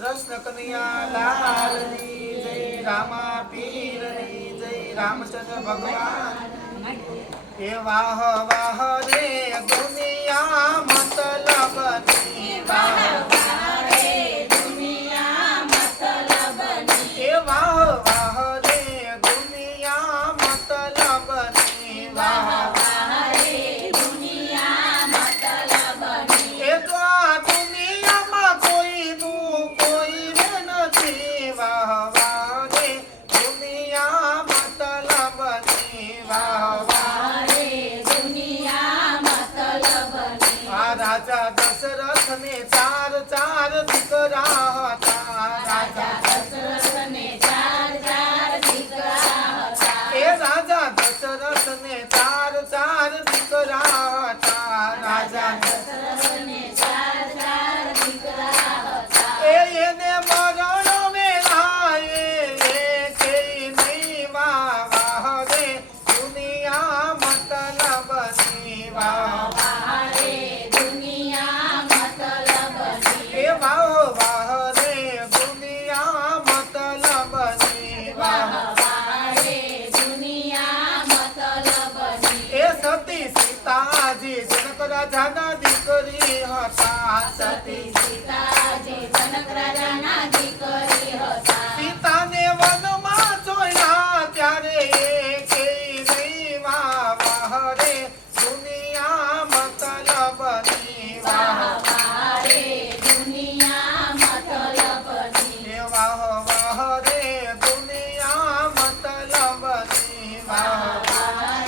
કૃષ્ણ કનૈયા લાલની જય, રામા પીરની જય, રામચંદ્ર ભગવાન એ વાહ વાહ રે દુનિયા મતલબની વાહ રે દુનિયા મતલબની એ વાહ વાહ રે દુનિયા મતલબની વાહ રે દુનિયા મતલબની એ તો આ દુનિયામાં કોઈનું કોઈ રે નથી વાહ વાહ રે દુનિયા મતલબની વાહ વાહ રે દુનિયા મતલબની આ રાજા દશરથને ચાર ચાર દીકરા હતા રાજા દશરથને ચાર ચાર દીકરા હતા એ રાજા દશરથને ચાર ચાર દીકરા હતા રાજા દશરથને ચાર ચાર દીકરા હતા એને મરણ વેલાએ એકેય નહીં વાહ રે દુનિયા મતલબની વાહ રે દુનિયા મતલબની એ વાહ વાહ રે દુનિયા મતલબની વાહ રે દુનિયા મતલબની એ સતી સીતાજી જનક રાજાના દીકરી હતા સતી સીતાજી જનક રાજાના દીકરી હતા સીતાને વનમાં જોયા ત્યારે એકેય નહીં વાહ રે દુનિયા મતલબની વાહ રે દુનિયા મતલબની એ વાહ વાહ રે દુનિયા મતલબની વાહ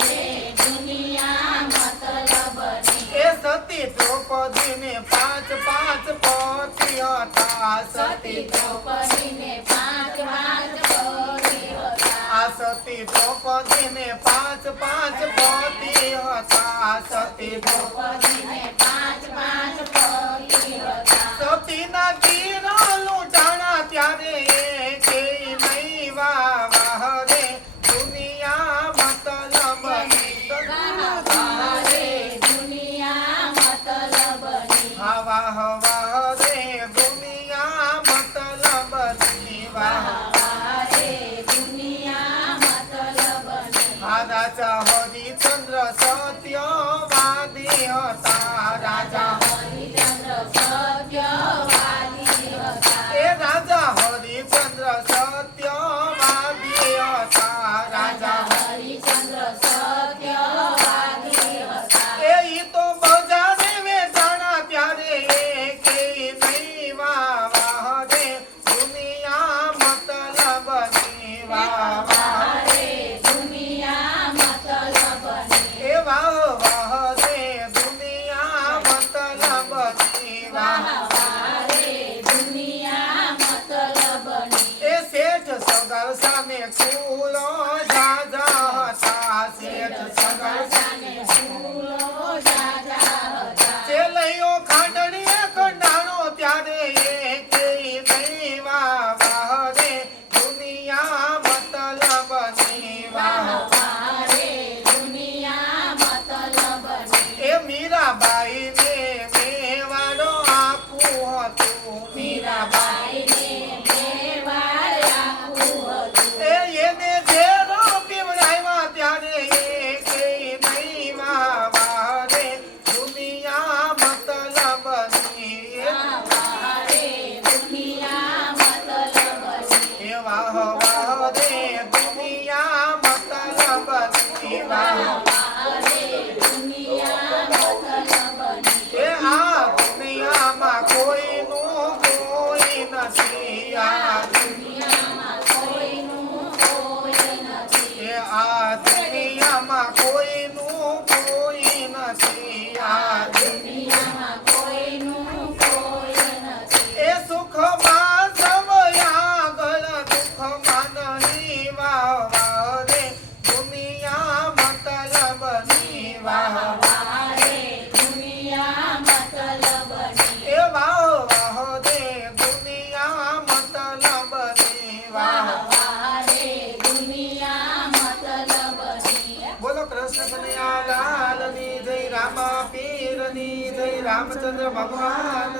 રે દુનિયા મતલબની એ સતી દ્રૌપદીને પાંચ પાંચ પતિ હતા સતી દ્રૌપદીને પાંચ પાંચ પતિ હતા આ સતી દ્રૌપદીને પાંચ પાંચ પતિ હતા સતી દ્રૌપદીને પાંચ પાંચ પતિ હતા સતીના તીરા લૂંટાણા ત્યારે એકેય નહીં વાહ રે દુનિયા મતલબની રે દુનિયા મતલબની હા વાહ વાહ રે દુનિયા મતલબની વાહ રે દુનિયા મતલબની આ રાજા હરિચંદ્ર સત્યવાદી હતા રાજા હરિચંદ્ર સત્યવાદી હતા એ રાજા હરિચંદ્ર સત્યવાદી હતા રાજા હરિચંદ્ર સત્યવાદી હતા એ ઈ તો બજારે વેચાણા ત્યારે એકેય નહીં વાહ રે દુનિયા મતલબની વાહ રે દુનિયા મતલબની એ વાહ વાહ રે દુનિયા મતલબની વાહ રે દુનિયા મતલબની એ શેઠ સગર સામે ફૂલો જાજા હતા શેઠ સગર સામે ફૂલો જાજા હતા ચેલૈયો ખાંડણીએ કંડાણો ત્યારે એકેય નહીં વાહ રે દુનિયા મતલબની વાહ રે દુનિયા મતલબની એ મીરાબાઈને મેવાડો આપવું હતું મીરાબાઈ મીરાબાઈને મેવાડ રાખવું હતું એ એને ઝેરો પીવડાવ્યા ત્યારે એકેય નહીં વાહ રે દુનિયા મતલબની રે દુનિયા મતલબની એ વાહ વાહ રે દુનિયા મતલબની વાહ રે દુનિયા મતલબની એ આ દુનિયામાં કોઈનું કોઈ નથી આ દુનિયામાં કોઈનું કોઈ નથી એ આ દુનિયામાં કોઈનું કોઈ નથી આ દુનિયામાં કોઈનું કોઈ નથી એ સુખમાં સવયા ગળ દુઃખમાં નહીં વાહ રે દુનિયા મતલબની વાહ રે દુનિયા મતલબની એ વાહ વાહ રે દુનિયા મતલબની વાહ રે દુનિયા મતલબની બોલો કૃષ્ણ કનૈયા લાલની જય, રામા પીરની જય, રામચંદ્ર ભગવાન